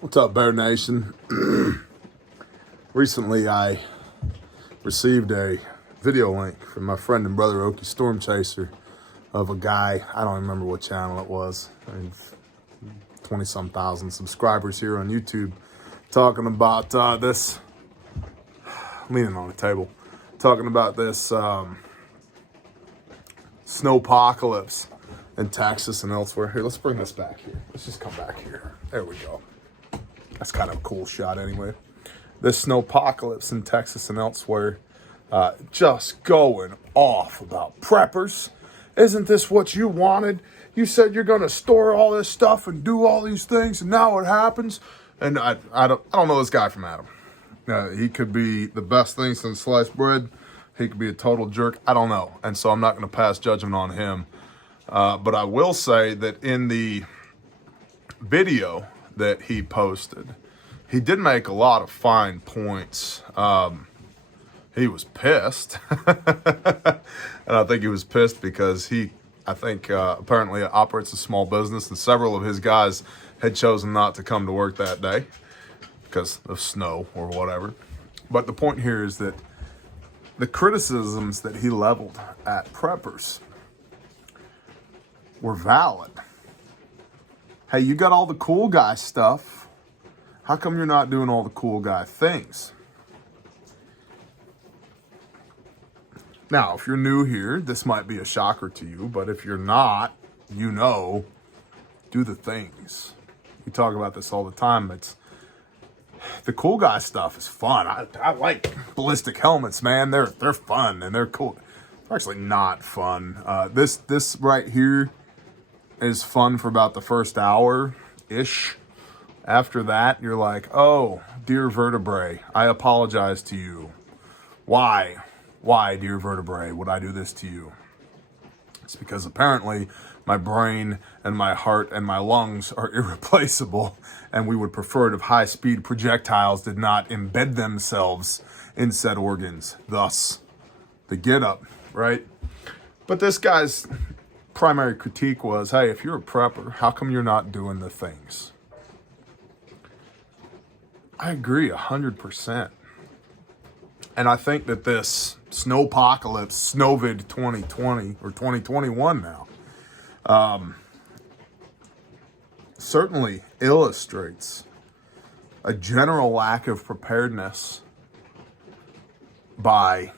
What's up, Bear Nation? Recently, I received a video link from my friend and brother, Okie Storm Chaser, of a guy, I don't remember what channel it was, 20-some thousand subscribers here on YouTube, talking about this, leaning on the table, talking about this Snowpocalypse in Texas and elsewhere. Here, let's bring this back here. Let's just come back here. There we go. That's kind of a cool shot anyway. This Snowpocalypse in Texas and elsewhere, just going off about preppers. Isn't this what you wanted? You said you're going to store all this stuff and do all these things, and now it happens. And I don't know this guy from Adam. He could be the best thing since sliced bread. He could be a total jerk. I don't know. And so I'm not going to pass judgment on him. But I will say that in the video that he posted, he did make a lot of fine points. He was pissed. And I think he was pissed because apparently operates a small business, and several of his guys had chosen not to come to work that day because of snow or whatever. But the point here is that the criticisms that he leveled at preppers were valid. Hey, you got all the cool guy stuff. How come you're not doing all the cool guy things? Now, if you're new here, this might be a shocker to you, but if you're not, do the things. We talk about this all the time. The cool guy stuff is fun. I like ballistic helmets, man. They're fun and they're cool. They're actually not fun. This right here is fun for about the first hour-ish. After that, you're like, oh, dear vertebrae, I apologize to you. Why, dear vertebrae, would I do this to you? It's because apparently my brain and my heart and my lungs are irreplaceable, and we would prefer it if high-speed projectiles did not embed themselves in said organs. Thus, the get-up, right? But this guy's primary critique was, hey, if you're a prepper, how come you're not doing the things? I agree 100%. And I think that this Snowpocalypse, Snowvid 2020, or 2021 now, certainly illustrates a general lack of preparedness by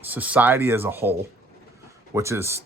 society as a whole, which is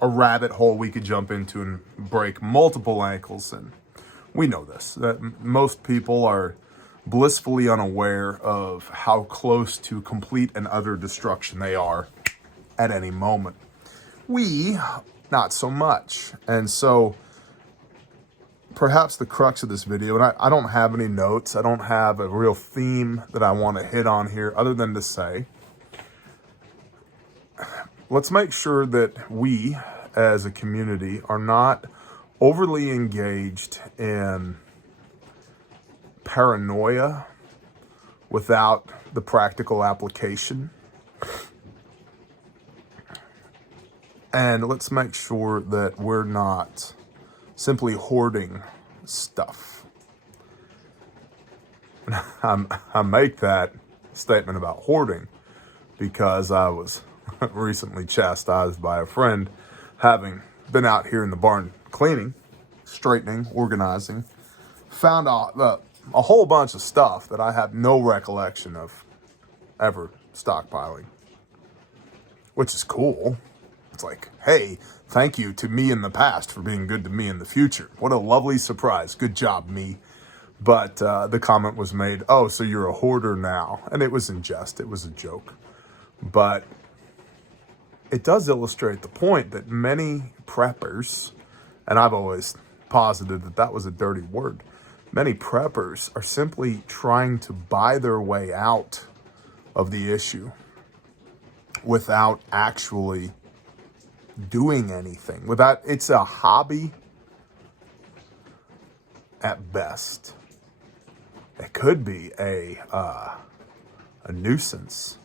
a rabbit hole we could jump into and break multiple ankles. And we know this, that most people are blissfully unaware of how close to complete and utter destruction they are at any moment. We, not so much. And so perhaps the crux of this video, and I don't have any notes, I don't have a real theme that I want to hit on here other than to say, let's make sure that we as a community are not overly engaged in paranoia without the practical application. And let's make sure that we're not simply hoarding stuff. I make that statement about hoarding because I was recently chastised by a friend, having been out here in the barn cleaning, straightening, organizing, found a whole bunch of stuff that I have no recollection of ever stockpiling, which is cool. It's like, hey, thank you to me in the past for being good to me in the future. What a lovely surprise. Good job, me. But the comment was made, oh, so you're a hoarder now. And it was in jest. It was a joke. But it does illustrate the point that many preppers, and I've always posited that that was a dirty word, many preppers are simply trying to buy their way out of the issue without actually doing anything. It's a hobby at best. It could be a nuisance.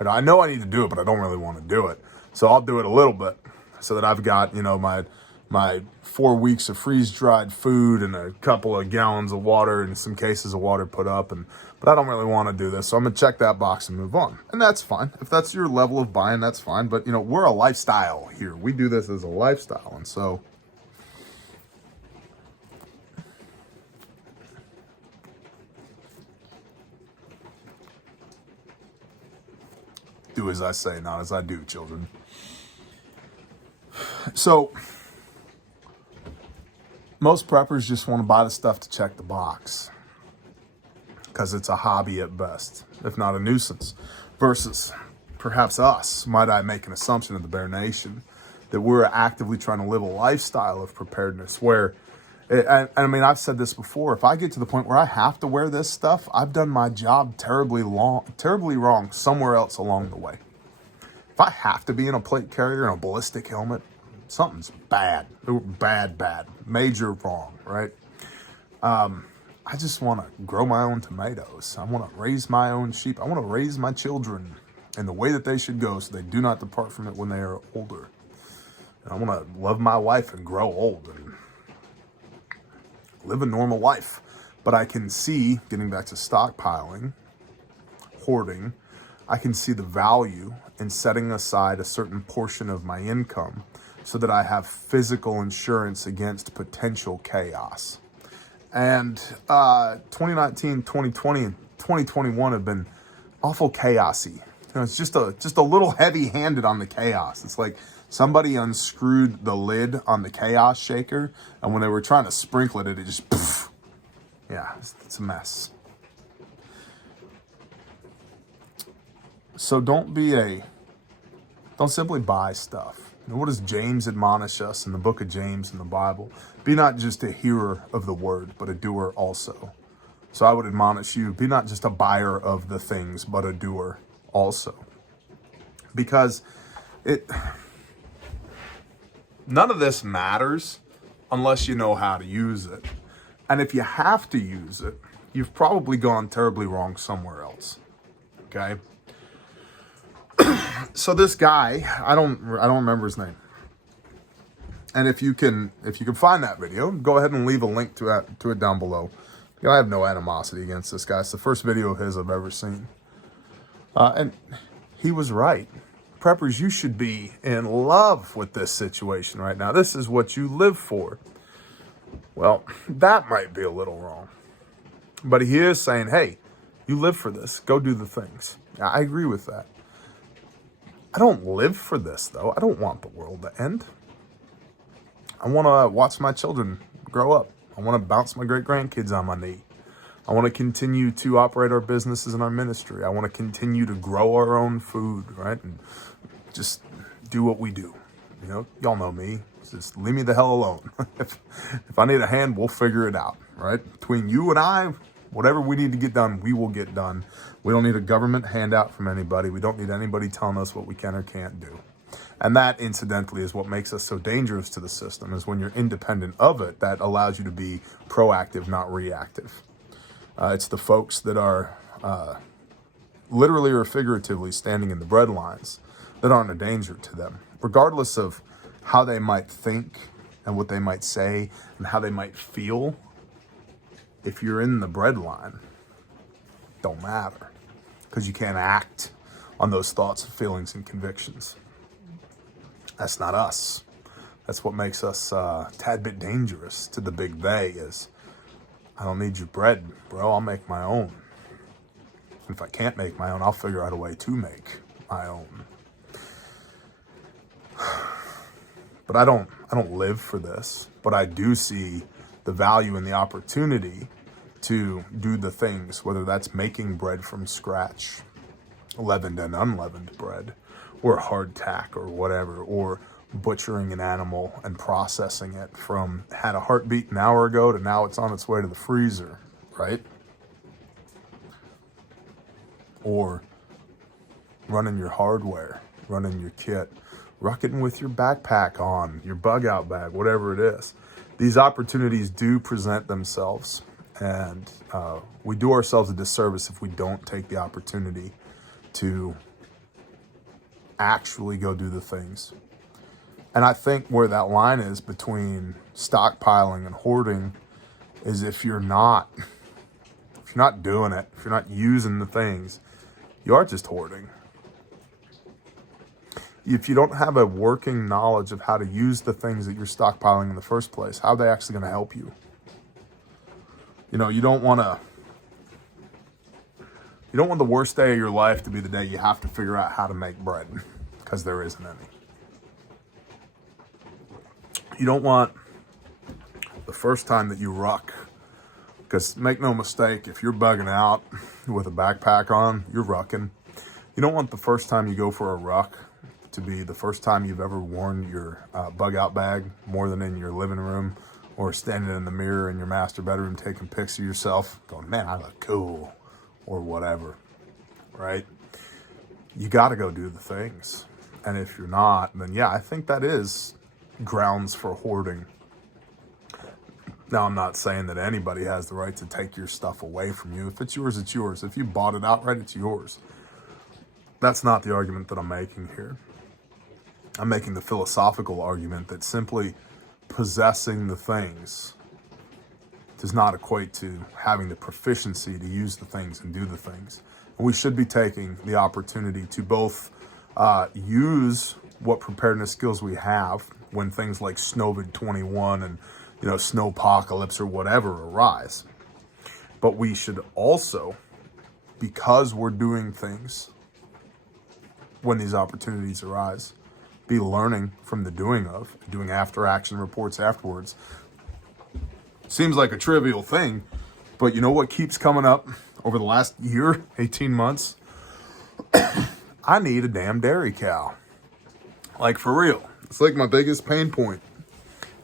And I know I need to do it, but I don't really want to do it. So I'll do it a little bit so that I've got, my my 4 weeks of freeze-dried food and a couple of gallons of water and some cases of water put up. But I don't really want to do this, so I'm going to check that box and move on. And that's fine. If that's your level of buying, that's fine. But, you know, we're a lifestyle here. We do this as a lifestyle. And so do as I say, not as I do, children. So most preppers just want to buy the stuff to check the box because it's a hobby at best, if not a nuisance, versus perhaps us, might I make an assumption of the Bear Nation, that we're actively trying to live a lifestyle of preparedness where, I mean, I've said this before, if I get to the point where I have to wear this stuff, I've done my job terribly wrong somewhere else along the way. If I have to be in a plate carrier and a ballistic helmet, something's bad, bad, major wrong, right? I just want to grow my own tomatoes. I want to raise my own sheep. I want to raise my children in the way that they should go so they do not depart from it when they are older. And I want to love my wife and grow old and live a normal life. But I can see, getting back to stockpiling, hoarding, I can see the value in setting aside a certain portion of my income so that I have physical insurance against potential chaos. And 2019, 2020, and 2021 have been awful chaosy. You know, it's just a little heavy-handed on the chaos. It's like somebody unscrewed the lid on the chaos shaker, and when they were trying to sprinkle it, it just poof. Yeah, it's a mess. So don't simply buy stuff. You know, what does James admonish us in the book of James in the Bible? Be not just a hearer of the word, but a doer also. So I would admonish you, be not just a buyer of the things, but a doer also. Because none of this matters unless you know how to use it. And if you have to use it, you've probably gone terribly wrong somewhere else. Okay? So this guy, I don't remember his name. And if you can find that video, go ahead and leave a link to it down below. I have no animosity against this guy. It's the first video of his I've ever seen. And he was right. Preppers, you should be in love with this situation right now. This is what you live for. Well, that might be a little wrong. But he is saying, hey, you live for this. Go do the things. I agree with that. I don't live for this, though. I don't want the world to end. I want to watch my children grow up. I want to bounce my great-grandkids on my knee. I want to continue to operate our businesses and our ministry. I want to continue to grow our own food, right? And just do what we do. You know, y'all know me. Just leave me the hell alone. If I need a hand, we'll figure it out, right? Between you and I, whatever we need to get done, we will get done. We don't need a government handout from anybody. We don't need anybody telling us what we can or can't do. And that, incidentally, is what makes us so dangerous to the system, is when you're independent of it, that allows you to be proactive, not reactive. It's the folks that are literally or figuratively standing in the bread lines that aren't a danger to them, regardless of how they might think and what they might say and how they might feel. If you're in the bread line, don't matter, because you can't act on those thoughts, feelings, and convictions. That's not us. That's what makes us a tad bit dangerous to the big they is, I don't need your bread, bro. I'll make my own. And if I can't make my own, I'll figure out a way to make my own. But I don't live for this, but I do see the value and the opportunity to do the things, whether that's making bread from scratch, leavened and unleavened bread, or hardtack or whatever, or butchering an animal and processing it from had a heartbeat an hour ago to now it's on its way to the freezer, right? Or running your hardware, running your kit, rucking with your backpack on, your bug out bag, whatever it is. These opportunities do present themselves, and we do ourselves a disservice if we don't take the opportunity to actually go do the things. And I think where that line is between stockpiling and hoarding is if you're not doing it, if you're not using the things, you are just hoarding. If you don't have a working knowledge of how to use the things that you're stockpiling in the first place, how are they actually going to help you? You know, you don't want the worst day of your life to be the day you have to figure out how to make bread, because there isn't any. You don't want the first time that you ruck, because make no mistake, if you're bugging out with a backpack on, you're rucking. You don't want the first time you go for a ruck to be the first time you've ever worn your bug out bag more than in your living room, or standing in the mirror in your master bedroom taking pics of yourself going, man, I look cool, or whatever, right? You got to go do the things. And if you're not, then yeah, I think that is grounds for hoarding. Now, I'm not saying that anybody has the right to take your stuff away from you. If it's yours, it's yours. If you bought it outright, it's yours. That's not the argument that I'm making here. I'm making the philosophical argument that simply possessing the things does not equate to having the proficiency to use the things and do the things. And we should be taking the opportunity to both use what preparedness skills we have when things like Snowvid 21 and Snowpocalypse or whatever arise. But we should also, because we're doing things when these opportunities arise, be learning from the doing after action reports afterwards. Seems like a trivial thing, but you know what keeps coming up over the last year, 18 months? I need a damn dairy cow. Like, for real. It's like my biggest pain point.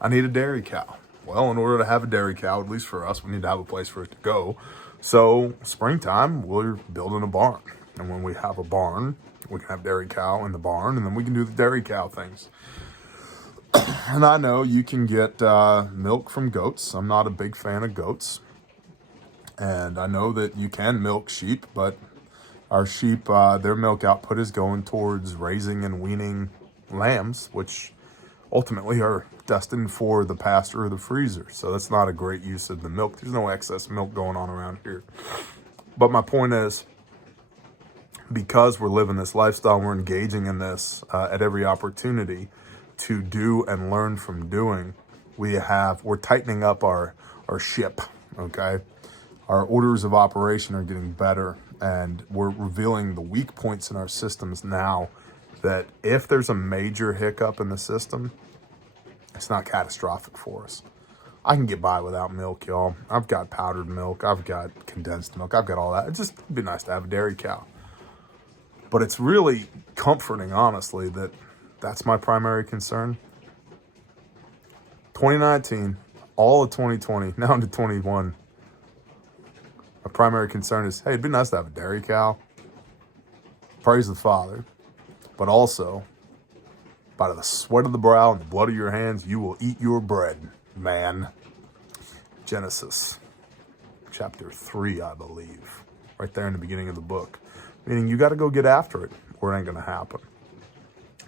I need a dairy cow. Well, in order to have a dairy cow, at least for us, we need to have a place for it to go. So springtime, we're building a barn. And when we have a barn, we can have dairy cow in the barn, and then we can do the dairy cow things. And I know you can get milk from goats. I'm not a big fan of goats. And I know that you can milk sheep, but our sheep, their milk output is going towards raising and weaning lambs, which ultimately are destined for the pasture or the freezer. So that's not a great use of the milk. There's no excess milk going on around here. But my point is, because we're living this lifestyle, we're engaging in this at every opportunity to do and learn from doing, we're tightening up our ship, okay? Our orders of operation are getting better, and we're revealing the weak points in our systems now, that if there's a major hiccup in the system, it's not catastrophic for us. I can get by without milk, y'all. I've got powdered milk. I've got condensed milk. I've got all that. It'd just be nice to have a dairy cow. But it's really comforting, honestly, that that's my primary concern. 2019, all of 2020, now into 21. My primary concern is, hey, it'd be nice to have a dairy cow. Praise the Father. But also, by the sweat of the brow and the blood of your hands, you will eat your bread, man. Genesis chapter 3, I believe. Right there in the beginning of the book. Meaning you got to go get after it, or it ain't going to happen.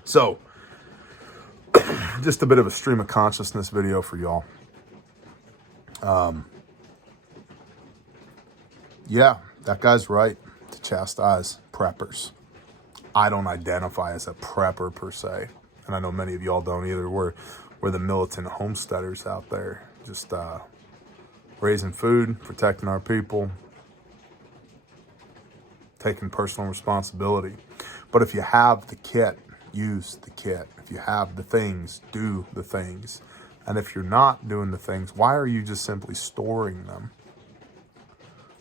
So, just a bit of a stream of consciousness video for y'all. Yeah, that guy's right to chastise preppers. I don't identify as a prepper per se, and I know many of y'all don't either. We're the militant homesteaders out there, just raising food, protecting our people, taking personal responsibility. But if you have the kit, use the kit. If you have the things, do the things. And if you're not doing the things, why are you just simply storing them?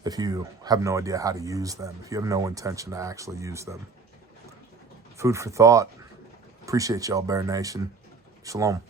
If you have no idea how to use them, if you have no intention to actually use them. Food for thought. Appreciate y'all, Bear Nation. Shalom.